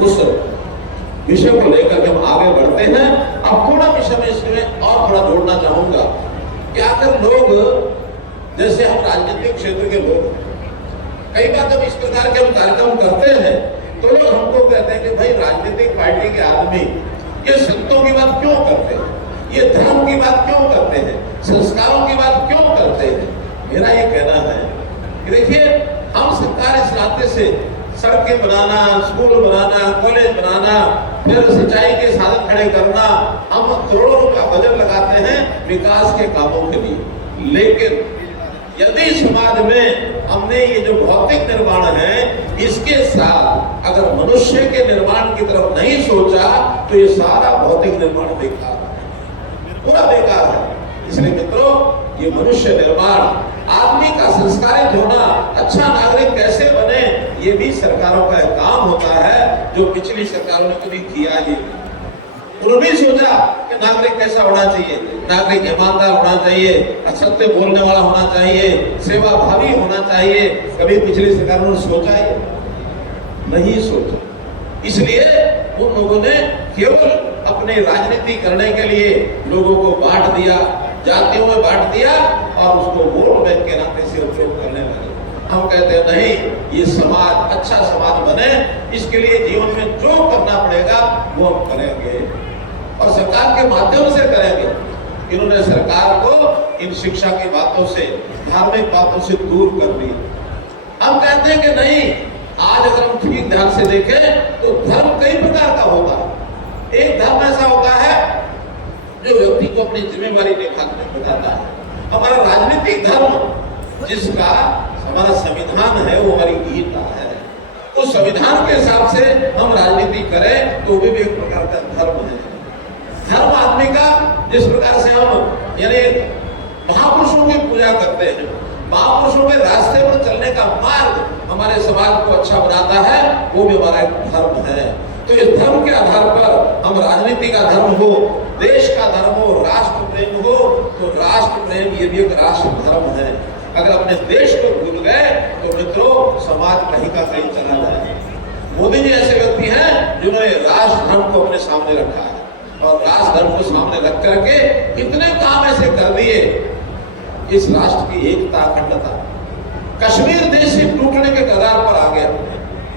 उस विषय को लेकर के हम आगे बढ़ते हैं। अब थोड़ा विषय में इसमें और थोड़ा जोड़ना चाहूंगा कि आखिर लोग, जैसे हम राजनीतिक क्षेत्र के लोग, कई बार जब इस प्रकार के हम कार्यक्रम करते हैं तो लोग हमको कहते हैं कि भाई राजनीतिक पार्टी के आदमी ये संतों की बात क्यों करते हैं, ये धर्म की बात क्यों करते हैं, संस्कारों की बात क्यों करते हैं। मेरा ये कहना है कि देखिए, हम सरकार इस नाते से सड़कें बनाना, स्कूल बनाना, कॉलेज बनाना, फिर सिंचाई के साधन खड़े करना, हम करोड़ों रुपया बजट लगाते हैं विकास के कामों के लिए। लेकिन यदि समाज में हमने ये जो भौतिक निर्माण है, इसके साथ अगर मनुष्य के निर्माण की तरफ नहीं सोचा तो ये सारा भौतिक निर्माण बेकार है, पूरा बेकार है। इसलिए मित्रों, ये मनुष्य निर्माण, आदमी का संस्कारित होना, अच्छा नागरिक कैसे बने, ये भी सरकारों का एक काम होता है, जो पिछली सरकारों ने कभी किया ही नहीं। उन्होंने सोचा कि नागरिक कैसा होना चाहिए, नागरिक ईमानदार होना चाहिए, असत्य बोलने वाला होना चाहिए, सेवा भावी होना चाहिए। कभी पिछली सरकारों ने सोचा ही नहीं सोचा। इसलिए उन लोगों ने केवल अपनी राजनीति करने के लिए लोगों को बांट दिया, जातियों में बांट दिया और उसको वोट बैंक के नाते से उपयोग करने लगे। हम कहते हैं नहीं, ये समाज अच्छा समाज बने, इसके लिए जीवन में जो करना पड़ेगा वो हम करेंगे और सरकार के माध्यम से करेंगे। इन्होंने सरकार को इन शिक्षा की बातों से, धार्मिक बातों से दूर कर दिया। हम कहते हैं कि नहीं, आज अगर हम ठीक ध्यान से देखें तो धर्म कई प्रकार का होता है। एक धर्म ऐसा होता है जो व्यक्ति को अपनी जिम्मेवारी बताता है। हमारा राजनीतिक धर्म, जिसका हमारा संविधान है, वो हमारी गीता है। उस संविधान के हिसाब से हम राजनीति करें तो वो भी एक प्रकार का धर्म है। धर्म आदमी का, जिस प्रकार से हम यानी महापुरुषों की पूजा करते हैं, महापुरुषों के रास्ते पर चलने का मार्ग हमारे समाज को अच्छा बनाता है, वो भी हमारा एक धर्म है। तो इस धर्म के आधार पर हम राजनीति का धर्म हो, देश का धर्म हो, राष्ट्र प्रेम हो, तो राष्ट्र प्रेम ये भी एक राष्ट्र धर्म है। अगर अपने देश को भूल गए तो मित्रों, समाज कहीं का कहीं चला जाए। मोदी जी ऐसे व्यक्ति हैं जिन्होंने राष्ट्र धर्म को अपने सामने रखा है और राष्ट्र धर्म को सामने रख करके कितने काम ऐसे कर दिए। इस राष्ट्र की एकता, अखंडता, कश्मीर देश से टूटने के कगार पर आ गया।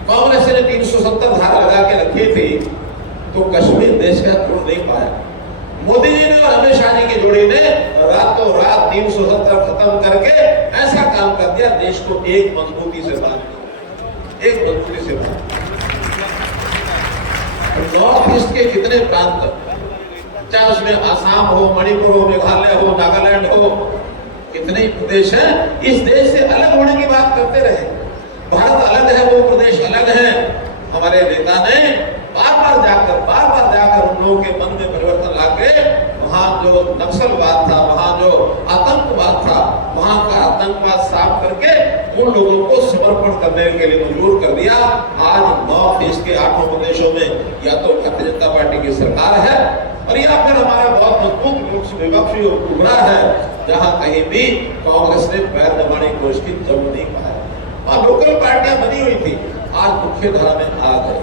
कांग्रेस ने 370 धारा लगा के रखी थी तो कश्मीर देश का तोड़ नहीं पाया। मोदी जी ने और अमित शाह जी की जोड़ी ने रातों रात 370 खत्म करके ऐसा काम कर दिया, देश को एक मजबूती से बांध दिया, एक मजबूती से बांध। नॉर्थ ईस्ट के कितने प्रांत, चाहे उसमें आसाम हो, मणिपुर हो, मेघालय हो, नागालैंड हो, कितने प्रदेश हैं, इस देश से अलग होने की बात करते रहे। भारत अलग है, वो प्रदेश अलग है। हमारे नेता ने बार बार जाकर उन लोगों के मन में परिवर्तन लाके वहां जो नक्सलवाद था, वहां जो आतंकवाद था, वहां का आतंकवाद साफ करके उन लोगों को समर्पण करने के लिए मजबूर कर दिया। आज नॉर्थ ईस्ट के 8 प्रदेशों में या तो भारतीय जनता पार्टी की सरकार है और या फिर हमारा भी वो गुमराह है जहां कहीं भी कांग्रेस ने पैर दबाने की कोशिश की, जम नहीं पाया। और लोकल पार्टियां बनी हुई थी, आज मुख्य धारा में आ गए।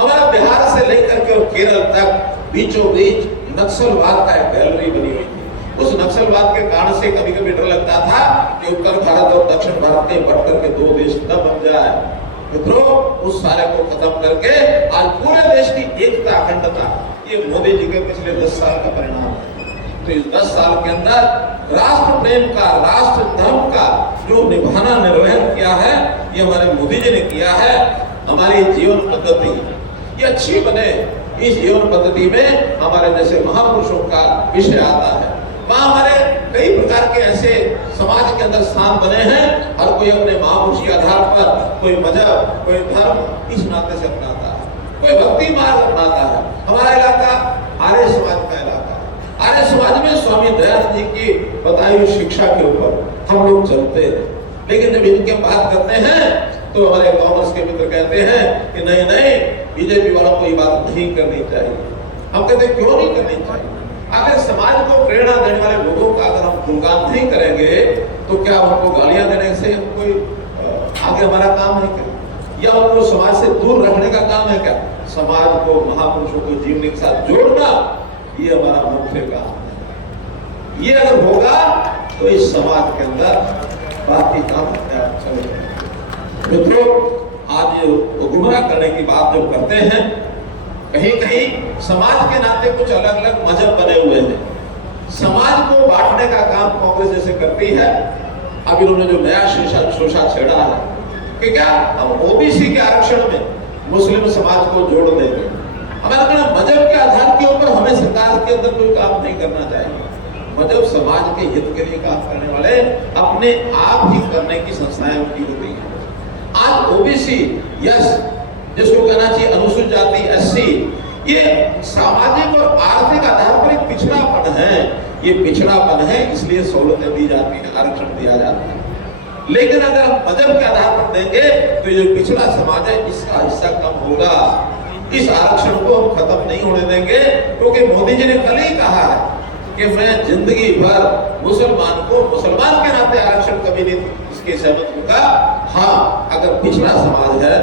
हमारा बिहार से लेकर के और केरल तक बीचों बीच नक्सलवाद का एक गैलरी बनी हुई थी। उस नक्सलवाद के कारण से कभी कभी डर लगता था कि उत्तर भारत और दक्षिण भारत के बट करके दो देश न बन जाए। मित्रों, उस सारे को खत्म करके आज पूरे देश की एकता अखंडता, ये मोदी जी के पिछले 10 साल का परिणाम है। तो इस 10 साल के अंदर राष्ट्र प्रेम का, राष्ट्र धर्म का जो निभाना निर्वहन किया है, ये हमारे मोदी जी ने किया है। हमारी जीवन पद्धति ये अच्छी बने, इस जीवन पद्धति में हमारे जैसे महापुरुषों का विषय आता है। वहां हमारे कई प्रकार के ऐसे समाज के अंदर स्थान बने हैं। हर कोई अपने महापुरुष के आधार पर कोई मजहब, कोई धर्म इस नाते से अपनाता है, कोई भक्ति मार्ग अपनाता है। हमारा इलाका आर्य समाज का इलाका है। आर्य समाज में स्वामी दयानंद जी की बताई हुई शिक्षा के ऊपर हम लोग चलते हैं। लेकिन जब इनके बात करते हैं तो हमारे कांग्रेस के मित्र कहते हैं कि नहीं नहीं, बीजेपी वालों को ये बात नहीं करनी चाहिए। हम कहते हैं क्यों नहीं करनी चाहिए? अगर समाज को प्रेरणा देने वाले लोगों का अगर हम गुणगान नहीं करेंगे तो क्या उनको गालियां देने से कोई आगे हमारा काम है क्या? या उनको समाज से दूर रखने का काम है क्या? समाज को, महापुरुषों को जीवन के साथ जोड़ना, ये हमारा मुख्य काम है। ये अगर होगा तो इस समाज के अंदर बाकी काम चलेगा। मित्रों, आज गुमराह करने की बात जो करते हैं, कहीं कहीं समाज के नाते कुछ अलग अलग मजहब बने हुए हैं। समाज को बांटने का काम कांग्रेस जैसे करती है। अब इन्होंने जो नया शोषा छेड़ा है कि क्या हम ओबीसी के आरक्षण में मुस्लिम समाज को जोड़ देंगे। हमारा कहना, मजहब के आधार के ऊपर हमें सरकार के अंदर कोई काम नहीं करना चाहिए। मजहब समाज के हित के लिए काम करने वाले अपने आप ही करने की संस्थाएं उनकी होती है। आज ओबीसी यस, जिसको कहना चाहिए अनुसूचित जाति एससी, ये सामाजिक और आर्थिक आधार पर एक पिछड़ापन है। ये पिछड़ापन है, इसलिए सहूलतें दी जाती है, आरक्षण दिया जाता है। लेकिन अगर हम मजहब के आधार पर देंगे तो ये जो पिछड़ा समाज है इसका हिस्सा कम होगा। इस आरक्षण को हम खत्म नहीं होने देंगे, क्योंकि मोदी जी ने कल ही कहा है कि मैं जिंदगी भर मुसलमान को मुसलमान के नाते आरक्षण कभी नहीं इसके सहमत होगा। हाँ, अगर पिछड़ा समाज है,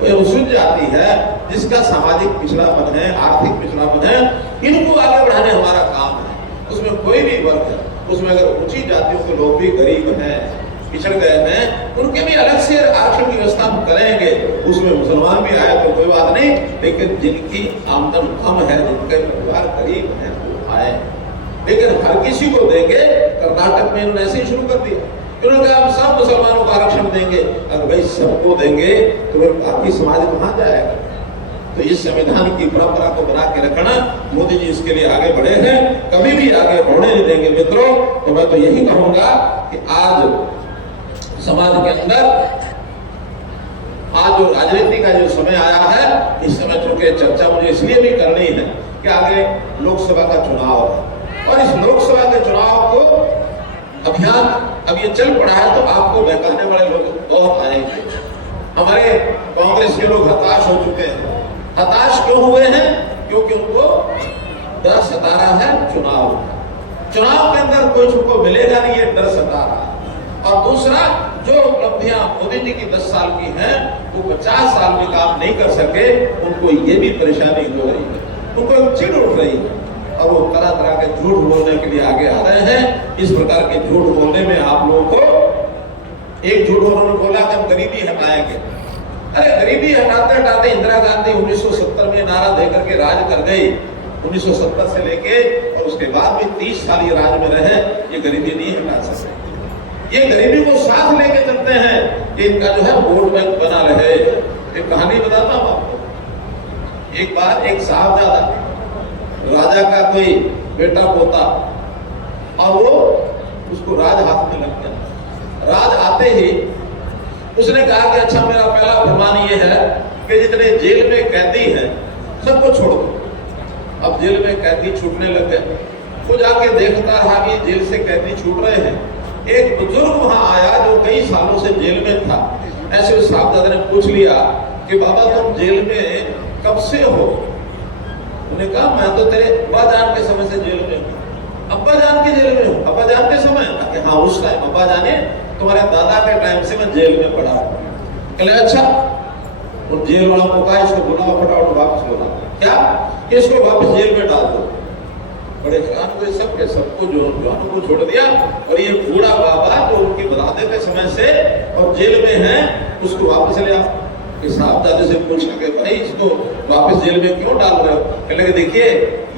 कोई अनुसूचित जाति है, जिसका सामाजिक पिछड़ापन है, आर्थिक पिछड़ापन है, इनको आगे बढ़ाने हमारा काम है। उसमें कोई भी वर्ग है, उसमें अगर ऊंची जातियों के लोग भी गरीब हैं, पिछड़ गए हैं, उनके भी अलग से आरक्षण की व्यवस्था हम करेंगे। उसमें मुसलमान भी आए तो कोई बात नहीं, लेकिन जिनकी आमदन कम है, जिनके परिवार गरीब है, वो आए। लेकिन हर किसी को देंगे। कर्नाटक में इन्होंने ऐसे ही शुरू कर दिया, इन्होंने कहा हम सब मुसलमानों को आरक्षण देंगे। अगर भाई सबको देंगे तो फिर बाकी समाज कहां जाएगा? तो इस संविधान की परंपरा को बना के रखना, मोदी जी इसके लिए आगे बढ़े हैं, कभी भी आगे बढ़ने नहीं देंगे। मित्रों, तो मैं तो यही कहूंगा कि आज समाज के अंदर आज जो राजनीति का जो समय आया है, इस समय चूंकि चर्चा मुझे इसलिए भी करनी है कि आगे लोकसभा का चुनाव है, और इस लोकसभा के चुनाव को अभियान अब ये चल पड़ा है, तो आपको बहकाने वाले लोग बहुत आएंगे। हमारे कांग्रेस के लोग हताश हो चुके हैं। हताश क्यों हुए हैं? क्योंकि उनको डर सता रहा है चुनाव के अंदर कुछ उनको मिलेगा नहीं, ये डर सता रहा है। और दूसरा, जो उपलब्धियां मोदी जी की 10 साल की हैं, वो 50 साल में काम नहीं कर सके, उनको ये भी परेशानी हो रही है, उनको एक चिढ़ उठ रही है, और वो तरह तरह के झूठ बोलने के लिए आगे आ रहे हैं। इस प्रकार के झूठ बोलने में आप लोगों को, एक झूठ उन्होंने बोला कि हम गरीबी हटाएंगे। अरे गरीबी हटाते हटाते इंदिरा गांधी 1970 में नारा देकर के राज कर गई। 1970 से लेके और उसके बाद भी 30 साल ये राज में रहे, ये गरीबी नहीं हटा सकते। ये गरीबी को साथ लेके चलते हैं कि इनका जो है वोट बैंक बना रहे। एक कहानी बताता हूं आपको। एक बार एक साहबजादा, राजा का कोई बेटा पोता, और वो उसको राज हाथ में लग गया। राज आते ही उसने कहा कि अच्छा, मेरा पहला फरमान ये है कि जितने जेल में कैदी हैं सबको छोड़ दो। अब जेल में कैदी छूटने लग गए। वो जाके देखता रहा कि जेल से कैदी छूट रहे हैं। एक बुजुर्ग वहां आया जो कई सालों से जेल में था। ऐसे उस साहबजादे ने पूछ लिया कि बाबा तुम जेल में कब से हो? उन्होंने कहा मैं तो तेरे बुआ जान के समय से जेल में हूं। अब्बा जान की जेल में हो? अब्बा जान के समय? कि हाँ उस टाइम अब्बा जाने तुम्हारे दादा के टाइम से मैं जेल में पड़ा। कहले अच्छा। उन जेल वालों को कहा इसको बुलाओ, फटाफट वापस बुला। क्या कि इसको वापस जेल में डाल दो। बड़े हैरान हुए सब के सबको, जवानों को छोड़ दिया और ये बूढ़ा बाबा जो उनके बताते के समय से और जेल में है उसको वापस ले आओ। साहबजादे से पूछा कि भाई इसको वापस जेल में क्यों डाल रहे हो? कहने लगे देखिए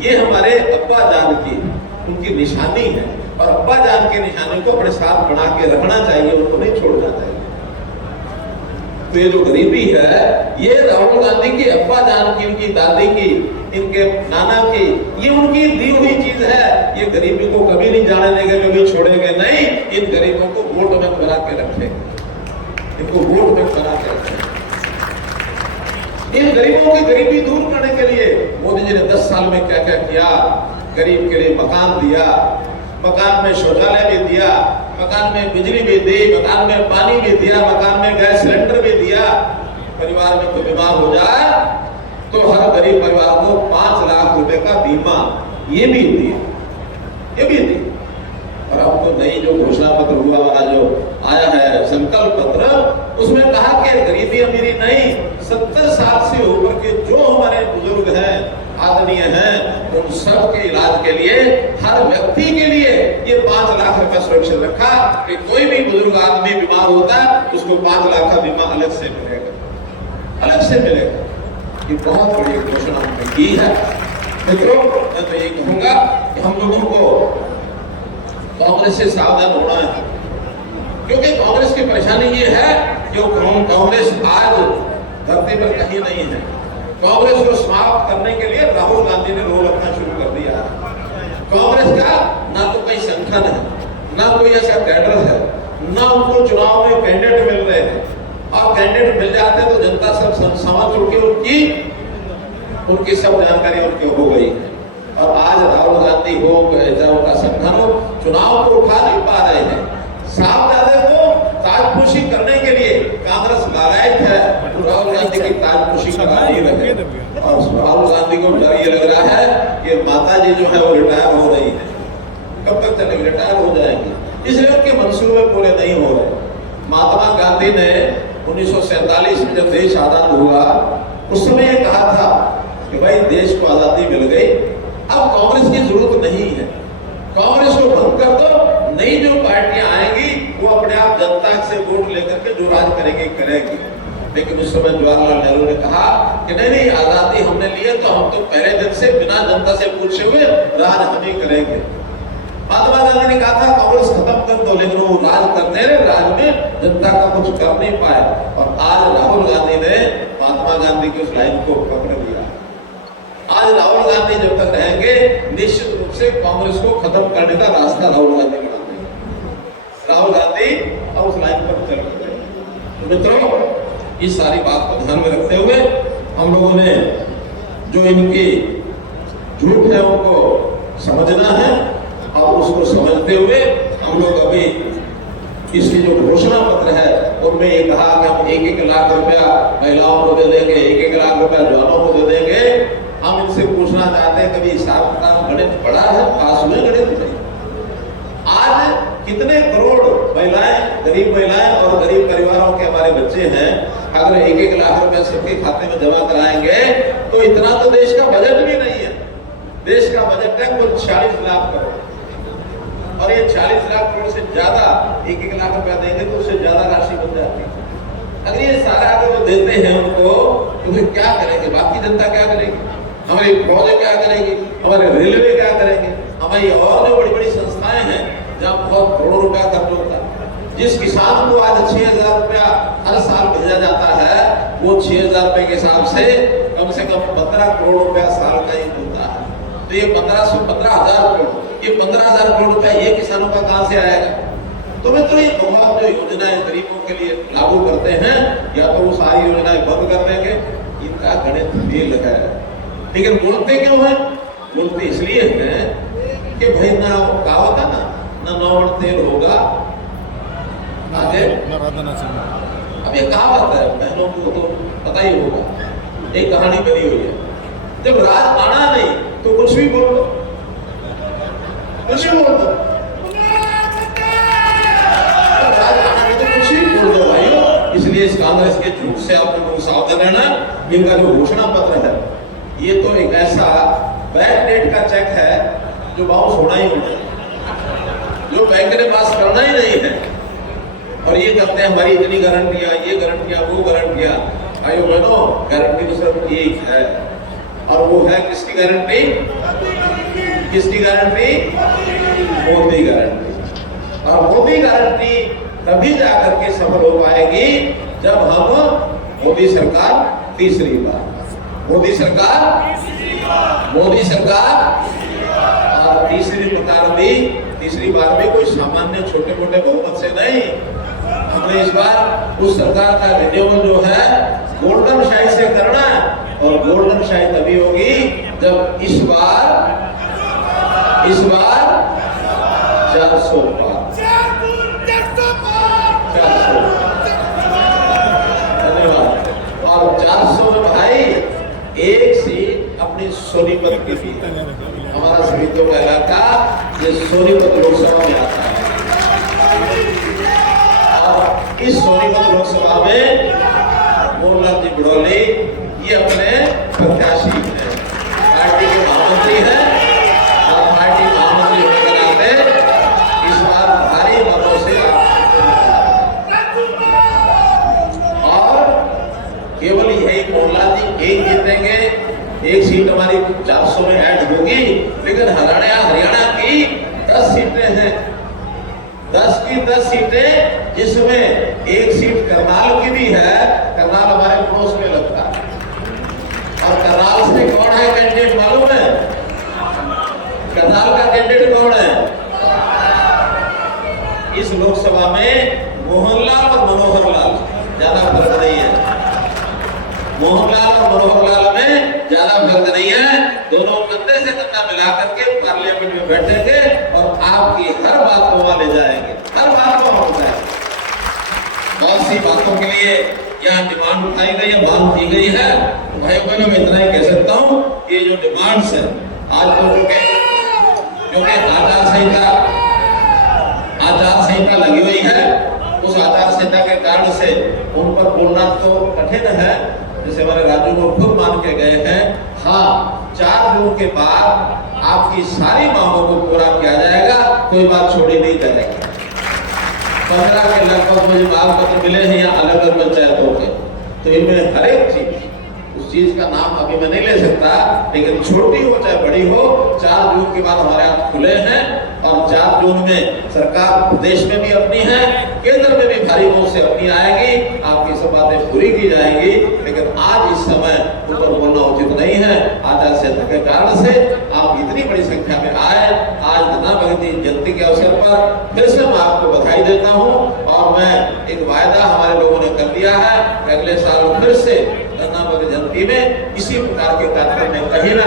ये हमारे अब्बा जान की उनकी निशानी है और अब्बा जान की निशानी को अपने साथ बना के रखना चाहिए, उनको नहीं छोड़ना चाहिए। तो ये जो गरीबी है ये राहुल गांधी की अब्बा जान की, इनकी दादी की, इनके नाना की, ये उनकी दी हुई चीज है। ये गरीबी को कभी नहीं जाने देंगे, कभी छोड़ेंगे नहीं। इन गरीबों को वोट में बना के रखेंगे, इनको वोट में बना के रखेंगे। इन गरीबों की गरीबी दूर करने के लिए मोदी जी ने 10 साल में क्या क्या किया। गरीब के लिए मकान दिया, मकान में शौचालय भी दिया, मकान में बिजली भी दी, मकान में पानी भी दिया, मकान में गैस सिलेंडर भी दिया। परिवार में कोई बीमार हो जाए तो हर गरीब परिवार को 5 लाख रुपए का बीमा ये भी दिया, ये भी दिया। और अब तो नई जो घोषणा पत्र हुआ वाला जो आया है संकल्प पत्र, उसमें कहा कि गरीबी अमीरी नहीं, 70 साल से ऊपर के जो हमारे बुजुर्ग हैं, आदरणीय हैं, उन सब के इलाज के लिए हर व्यक्ति के लिए ये 5 लाख रुपए सुरक्षित रखा कि कोई भी बुजुर्ग आदमी बीमार होता है उसको 5 लाख का बीमा अलग से मिलेगा, अलग से मिलेगा। ये बहुत बड़ी घोषणा हमने की है। मित्रों मैं तो ये कहूंगा कि हम लोगों को कांग्रेस से सावधान होना है, क्योंकि कांग्रेस की परेशानी ये है कि कांग्रेस आज धरती पर कहीं नहीं है। कांग्रेस को समाप्त करने के लिए राहुल गांधी ने रोल अपना शुरू कर दिया। कांग्रेस का ना तो कोई संगठन है, ना कोई ऐसा कैडर है, ना उनको चुनाव में कैंडिडेट मिल रहे हैं। और कैंडिडेट मिल जाते तो जनता सब समझ चुकी, उनकी सब जानकारी उनकी हो गई। और आज राहुल गांधी हो चाहे उनका संगठन हो, चुनाव को उठा नहीं पा रहे हैं। साहबजादे को ताजपोशी करने के लिए कांग्रेस लालायत है, राहुल गांधी की ताजपोशी करा नहीं रहे। और राहुल गांधी को डर ये लग रहा है कि माता जी जो है वो रिटायर हो रही है, कब तक चलेगी, रिटायर हो जाएंगे, इसलिए उनके मंसूबे पूरे नहीं हो रहे। महात्मा गांधी ने 1947 में जब देश आजाद हुआ उस समय ये कहा था कि भाई देश को आजादी मिल गई, अब कांग्रेस की जरूरत नहीं है, कांग्रेस को बंद कर दो, नई जो पार्टियां आएंगी वो अपने आप जनता से वोट लेकर के जो राज करेगी। लेकिन उस समय जवाहरलाल नेहरू ने कहा कि नहीं आजादी हमने ली है तो हम तो पहले दिन से बिना जनता से पूछे हुए राज हम ही करेंगे। महात्मा गांधी ने कहा था कांग्रेस खत्म कर दो, लेकिन वो राज करते रहे, राज में जनता का कुछ कर नहीं पाया। और आज राहुल गांधी ने महात्मा गांधी की उस लाइन को पकड़ लिया। आज राहुल गांधी जब तक रहेंगे निश्चित रूप से कांग्रेस को खत्म करने का रास्ता राहुल गांधी बनाएंगे। राहुल गांधी और उस लाइन पर चल गए। तो मित्रों इस सारी बात को ध्यान में रखते हुए हम लोगों ने जो इनकी झूठ है उनको समझना है और उसको समझते हुए हम लोग अभी इसकी जो घोषणा पत्र है उनमें ये कहा कि हम 1-1 लाख रुपया महिलाओं को दे देंगे, 1-1 लाख रुपया जवानों को दे देंगे। हम इनसे पूछना चाहते हैं कभी हिसाब किताब गणित पढ़ा है, पास हुए गणित में? आज कितने करोड़ महिलाएं, गरीब महिलाएं और गरीब परिवारों के हमारे बच्चे हैं, अगर 1-1 लाख रुपए सबके खाते में जमा कराएंगे तो इतना तो देश का बजट भी नहीं है। देश का बजट है कुल 40 लाख करोड़, और ये 40 लाख करोड़ से ज्यादा 1-1 लाख रुपया देंगे तो उससे ज्यादा राशि बन जाती है। अगर ये सारा अगर वो देते हैं उनको तो फिर क्या करेंगे? बाकी जनता क्या करेगी? हमारी फौजें क्या करेगी? हमारे रेलवे क्या करेंगे? हमारी और जो बड़ी बड़ी संस्थाएं हैं जहाँ बहुत करोड़ों रुपया खर्च होता है। जिस किसान को आज 6,000 रुपया हर साल भेजा जाता है वो 6,000 रुपए के हिसाब से कम 15 करोड़ रुपया साल का ही होता है। तो ये 15,000 करोड़, ये 15,000 करोड़ रुपया ये किसानों का कहां से आएगा? तो मित्रों ये बहुत जो योजनाएं गरीबों के लिए लागू करते हैं या तो वो सारी योजनाएं बंद कर देंगे, इनका गणित फेल है। लेकिन बोलते क्यों है? बोलते इसलिए है कि भाई ना कहावत है ना नौवण तेल होगा आगे। अब ये कहावत है, बहनों को तो पता ही होगा, एक कहानी बनी हुई है। जब राज आना नहीं तो कुछ भी बोल दो, कुछ ही बोल दो, तो कुछ ही बोल दो भाइयों। इसलिए इस कांग्रेस के झूठ से आप लोगों को सावधान रहना। इनका जो घोषणा पत्र है ये तो एक ऐसा बैक डेट का चेक है जो बाउंस होना ही होना है, जो बैंक ने पास करना ही नहीं है। और ये कहते हैं हमारी इतनी गारंटियां, ये गारंटियां, वो गारंटियां। भाइयों बहनों, गारंटी तो सिर्फ एक है, और वो है किसकी गारंटी? किसकी गारंटी? मोदी गारंटी। और मोदी गारंटी तभी जाकर के सफल हो पाएगी जब हम मोदी सरकार तीसरी बार, मोदी सरकार, मोदी सरकार। और तीसरी बार भी कोई सामान्य छोटे मोटे बहुमत से नहीं। हमने इस बार उस सरकार का रिन्यूअल जो है गोल्डन शाही से करना है, और गोल्डन शाही तभी होगी जब इस बार 400 पार, 400। धन्यवाद। और 400 में भाई एक सीट अपनी सोनीपत की भी है। हमारा समितियों का इलाका ये सोनीपत लोकसभा में आता है, और इस सोनीपत लोकसभा में मोहनलाल जी बड़ौली ये अपने प्रत्याशी हैं, पार्टी के महामंत्री हैं, और पार्टी महामंत्री होने के नाते इस बार भारी मतों से और केवल यही मोहनलाल जी एक जीतेंगे, एक सीट हमारी 400 में ऐड होगी। लेकिन हरियाणा की 10 सीटें हैं, 10 की 10 सीटें, जिसमें एक सीट करनाल की भी है। करनाल हमारे पड़ोस में लगता है, और करनाल से कौन है कैंडिडेट मालूम है? करनाल का कैंडिडेट कौन है? इस लोकसभा में मोहनलाल और मनोहर लाल, ज्यादा फर्क नहीं है। मोहनलाल और मनोहर लाल में ज्यादा फर्क नहीं है। दोनों कंधे से कंधा मिला करके पार्लियामेंट में बैठेंगे और आपकी हर बात को वहां ले जाएंगे, हर बात को वहां उठाएंगे। बहुत सी बातों के लिए यहाँ डिमांड उठाई गई है, बात की गई है। भाई बहनों, मैं इतना ही कह सकता हूँ, ये जो डिमांड्स है आज तो क्योंकि आचार संहिता लगी हुई है, उस आचार संहिता के कारण से उन पर बोलना तो कठिन है। जैसे हमारे राजू को खुद मान के गए हैं, हाँ 4 जून के बाद आपकी सारी मांगों को पूरा किया जाएगा, कोई बात छोड़ी नहीं जाएगी। 15 के लगभग मुझे मांग पत्र मिले हैं यहाँ अलग अलग पंचायतों के, तो इनमें हर एक चीज, उस चीज का नाम अभी मैं नहीं ले सकता, लेकिन छोटी हो चाहे बड़ी हो, 4 जून के बाद हमारे हाथ खुले हैं। और 4 जून में सरकार प्रदेश में भी अपनी है, केंद्र में भी भारी मौत से अपनी आएगी, आपकी सब बातें पूरी की जाएंगी। लेकिन आज इस समय ऊपर बोलना उचित नहीं है, आचार संहिता के कारण से। आप इतनी बड़ी संख्या में आए आज धन्ना भगत जयंती के अवसर पर, फिर से मैं आपको बधाई देता हूँ। और मैं एक वायदा हमारे लोगों ने कर दिया है, अगले साल फिर से धन्ना भगत जयंती में इसी प्रकार के कार्यक्रम में कहीं ना